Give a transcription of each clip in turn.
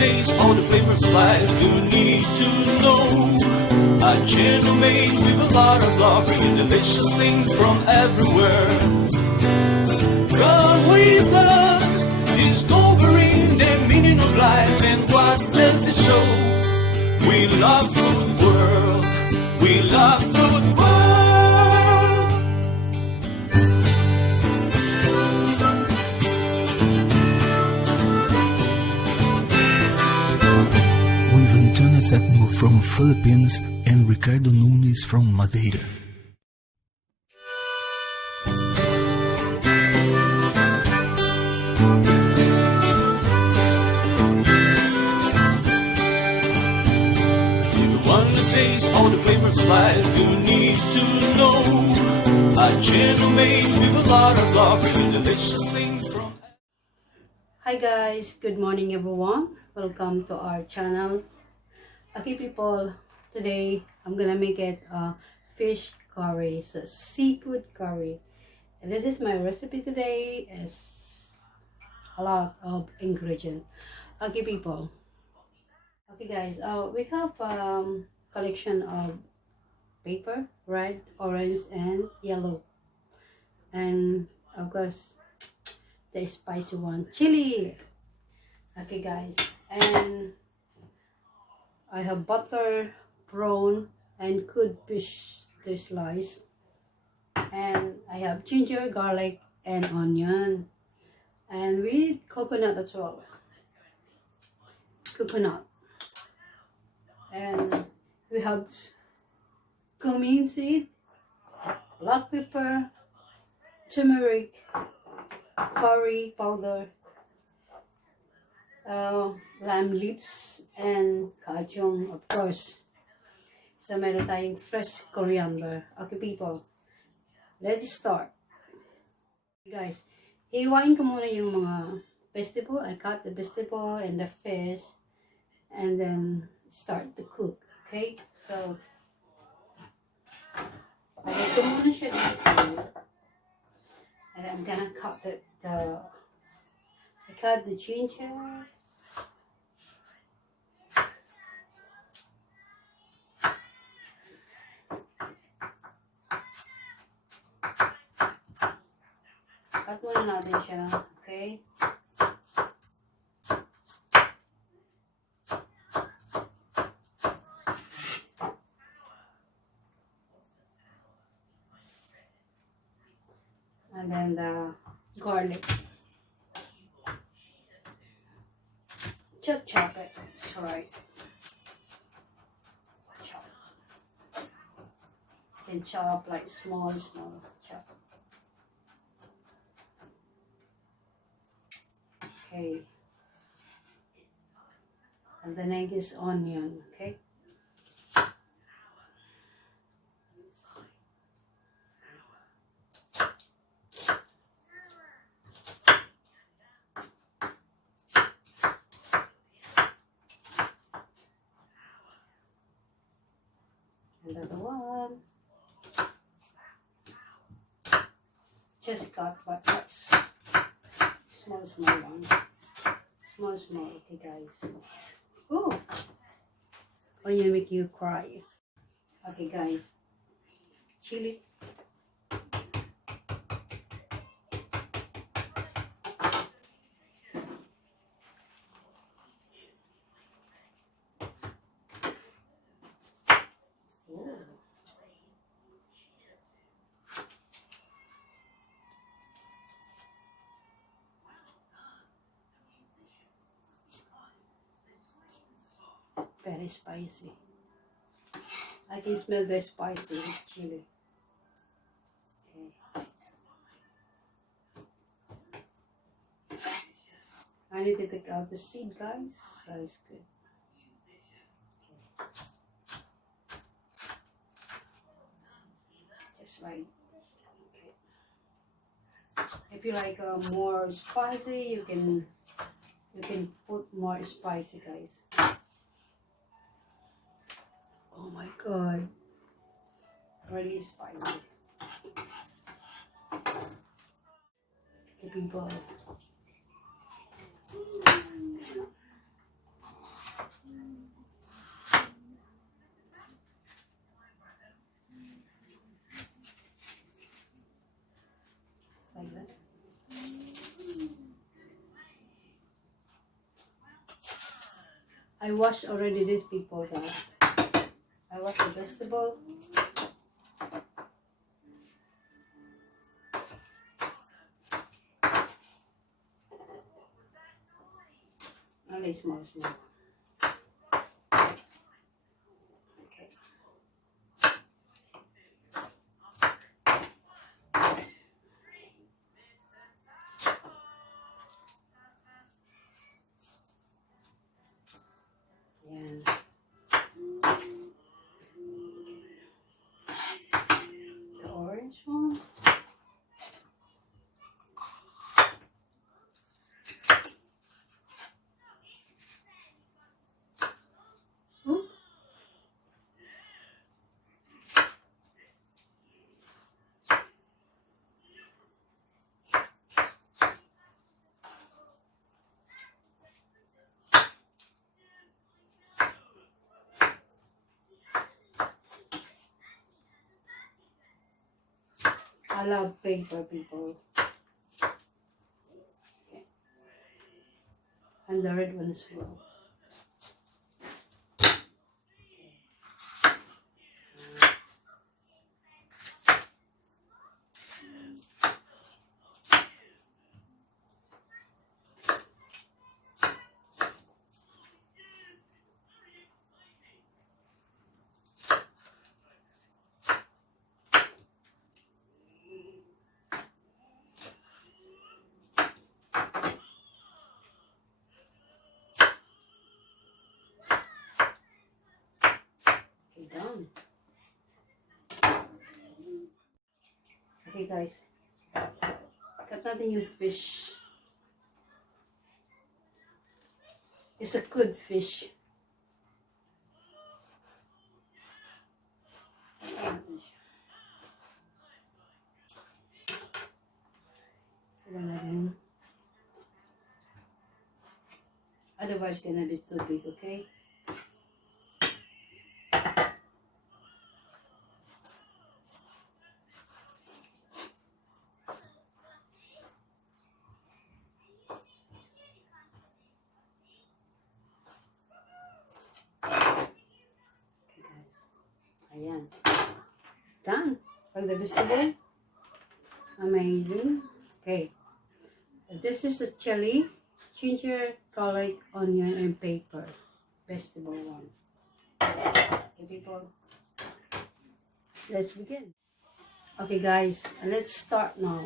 taste all the flavors of life you need to know. A channel made with a lot of love, bringing delicious things from everywhere. Come with us, discovering the meaning of life and what does it show. We love food world, we love food world. With Antonia Septimo from Philippines and Ricardo Nunes from Madeira. Taste all the flavors of life you need to know. A channel made with a lot of love, bringing delicious things from. Hi guys, good morning everyone. Welcome to our channel. Okay people, today I'm gonna make it a fish curry, so seafood curry. And this is my recipe today. It's a lot of ingredients. Okay people. Okay guys, we have collection of paper, red, orange, and yellow, and of course the spicy one, chili. Okay guys, and I have butter, prawn, and good fish to slice, and I have ginger, garlic, and onion, and with coconut as well. Coconut, and we have cumin seed, black pepper, turmeric, curry powder, lime leaves, and kajong, of course. So meron tayong fresh coriander. Okay people, let's start. Guys, hiwain ko muna yung mga vegetable. I cut the vegetable and the fish and then start to cook. Okay, so lagay ko muna siya dito, and I'm gonna cut I cut the ginger, cut muna natin siya. Okay. And then the garlic. Chop it. That's right. Chop. You can chop like small chop. Okay. And the next is onion. Okay. Another one. Just cut, but that's small one. Small. Okay, guys. Oh, onion make you cry. Okay, guys. Chili. Very spicy. I can smell the spicy with chili. Okay. I need to take out the seed, guys. So it's good. Okay. Just right. Okay. If you like more spicy, you can put more spicy, guys. Oh my god, really spicy. Okay, people. I washed already these people, guys. I washed the vegetable. Only small. Okay. Yan. The orange one. I love paper, people. Okay. And the red one as well. Done. Okay, guys. Cut natin yung fish. It's a good fish. Ilan natin. Otherwise, it's gonna be too big, okay? Ayan. Done. Like the vegetables. Amazing. Okay. This is the chili, ginger, garlic, onion, and pepper. Vegetable one. Okay, people. Let's begin. Okay, guys. Let's start now.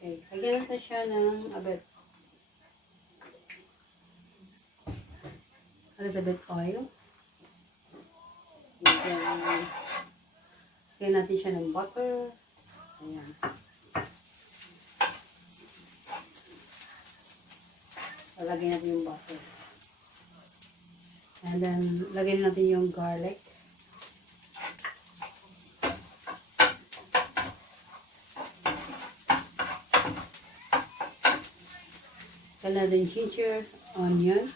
Okay. Lagyan natin siya ng a little bit oil. Lagyan natin siya ng butter. Ayan. Lagyan natin yung butter. And then, lagyan natin yung garlic. Lagyan natin ginger, onion.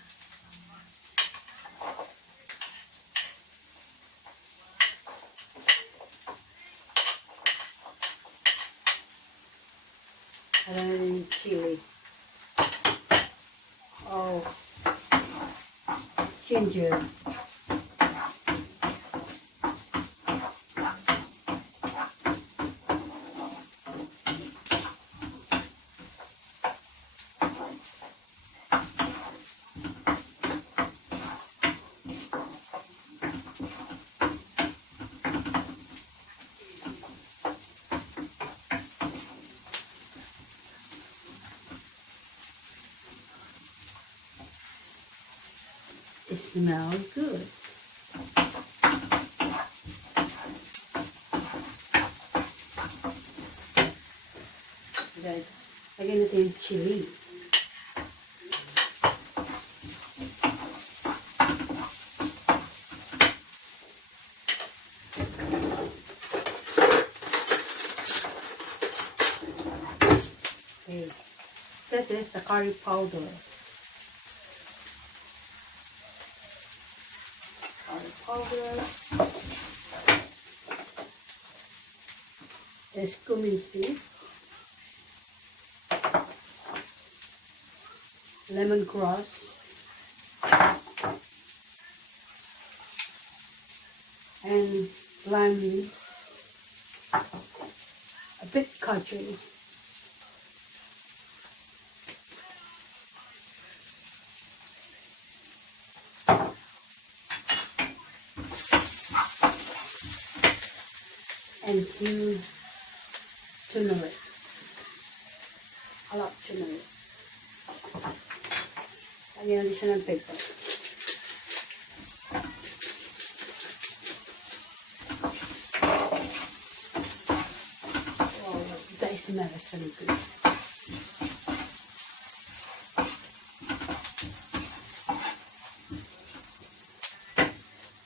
And chili. Oh, ginger. It smells good. Guys, lagyan natin yung chili. Okay, that is the curry powder. Powder. There's cumin seed, lemongrass, and lime leaves, a bit cudgy. And few turmeric, a lot of turmeric. Lagyan natin siya ng pepper. Wow, that smells really good.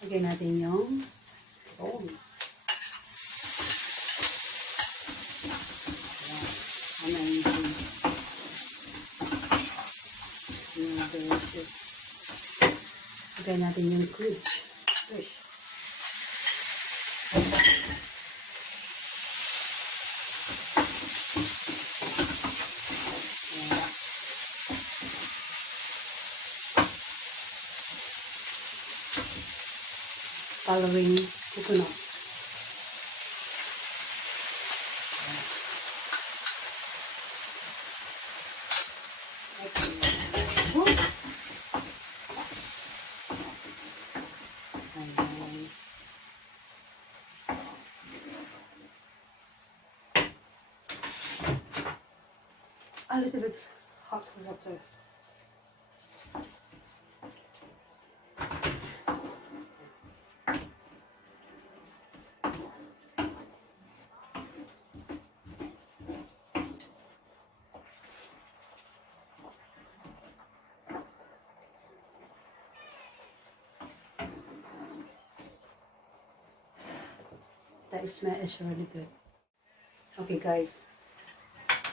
Lagyan natin yung Fogo. Amazing. Delicious. Lagay natin yung fish. Coloring coconut. A little bit hot water. That smell is really good. Okay guys,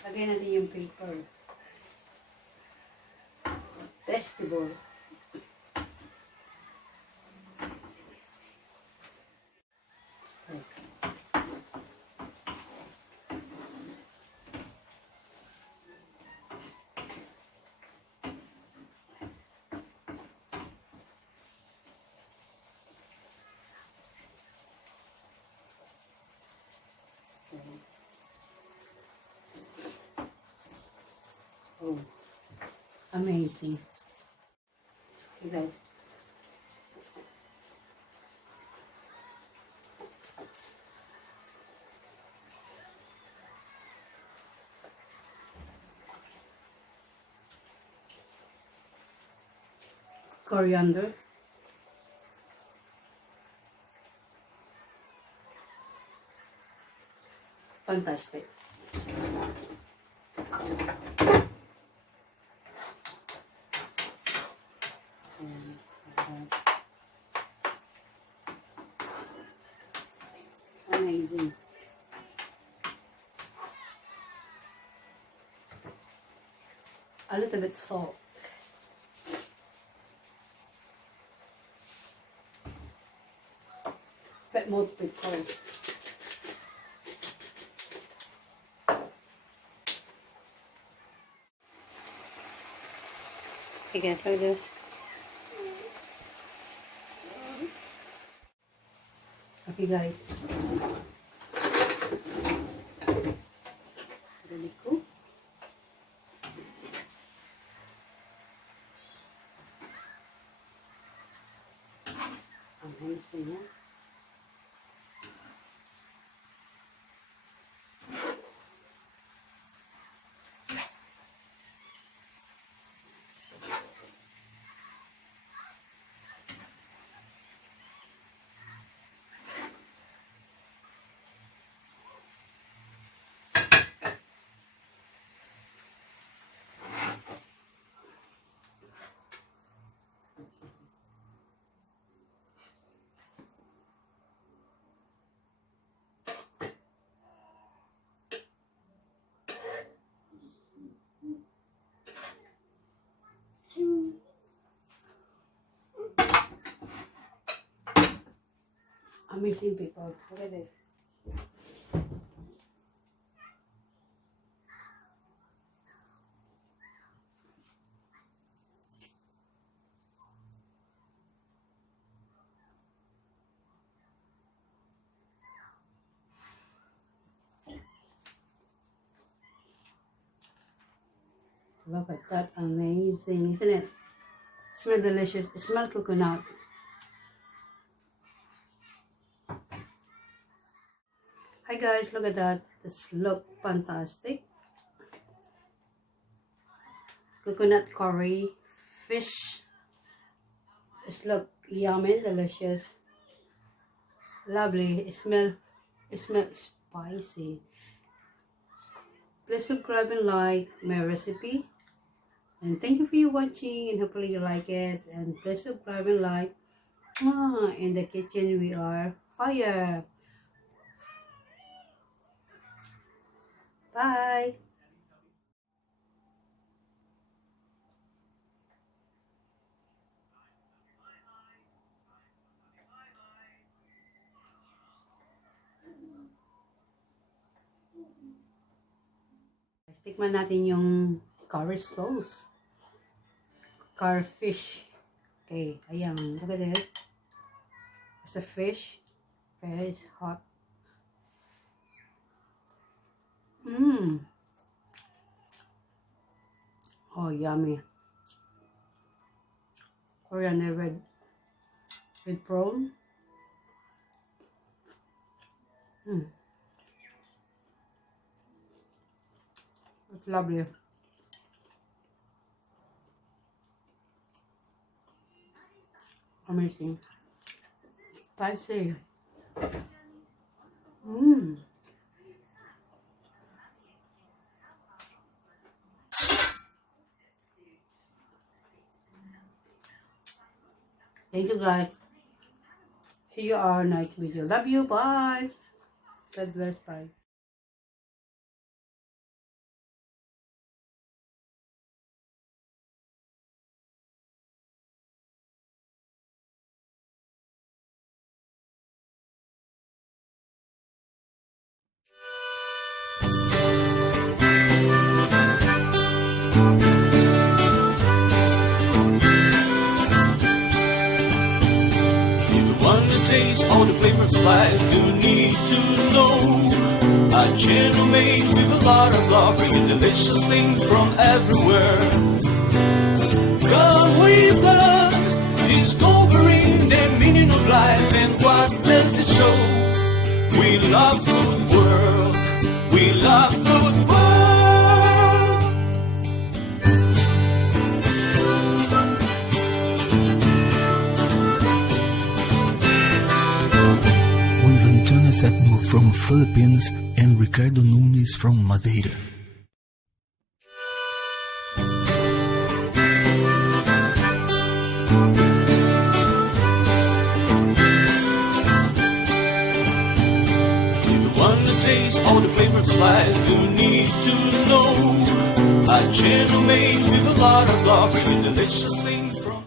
lagyan natin yung paper. Vegetable. Oh, amazing. Okay guys. Coriander. Fantastic. Amazing. A little bit salt. Bit more pepper. Okay guys, try this. Okay guys. It's really cool. Amazing, huh? Amazing people. Look at this. Look at that, amazing, isn't it? Smell delicious. It smells coconut. Hi guys, look at that. This look fantastic. Coconut curry, fish. This look yummy, delicious, lovely. It smells spicy. Please subscribe and like my recipe. And thank you for your watching, and hopefully you like it. And please subscribe and like. In the kitchen we are fire. Bye. Tikman natin yung curry sauce. Curry fish. Okay, ayan. Look at it. It's the fish. Very hot. Oh, yummy. Coriander red prawn. It's lovely. Amazing. Spicy. Thank you guys. See you our next video. Love you. Bye. God bless. Bye. Taste all the flavors of life you need to know. A channel made with a lot of love, bringing delicious things from everywhere. Come with us, discovering the meaning of life and what does it show. We love food world, we love food world. Septimo from Philippines and Ricardo Nunes from Madeira. If you want to taste all the flavors of life, you need to know. A channel made with a lot of love, bringing delicious things from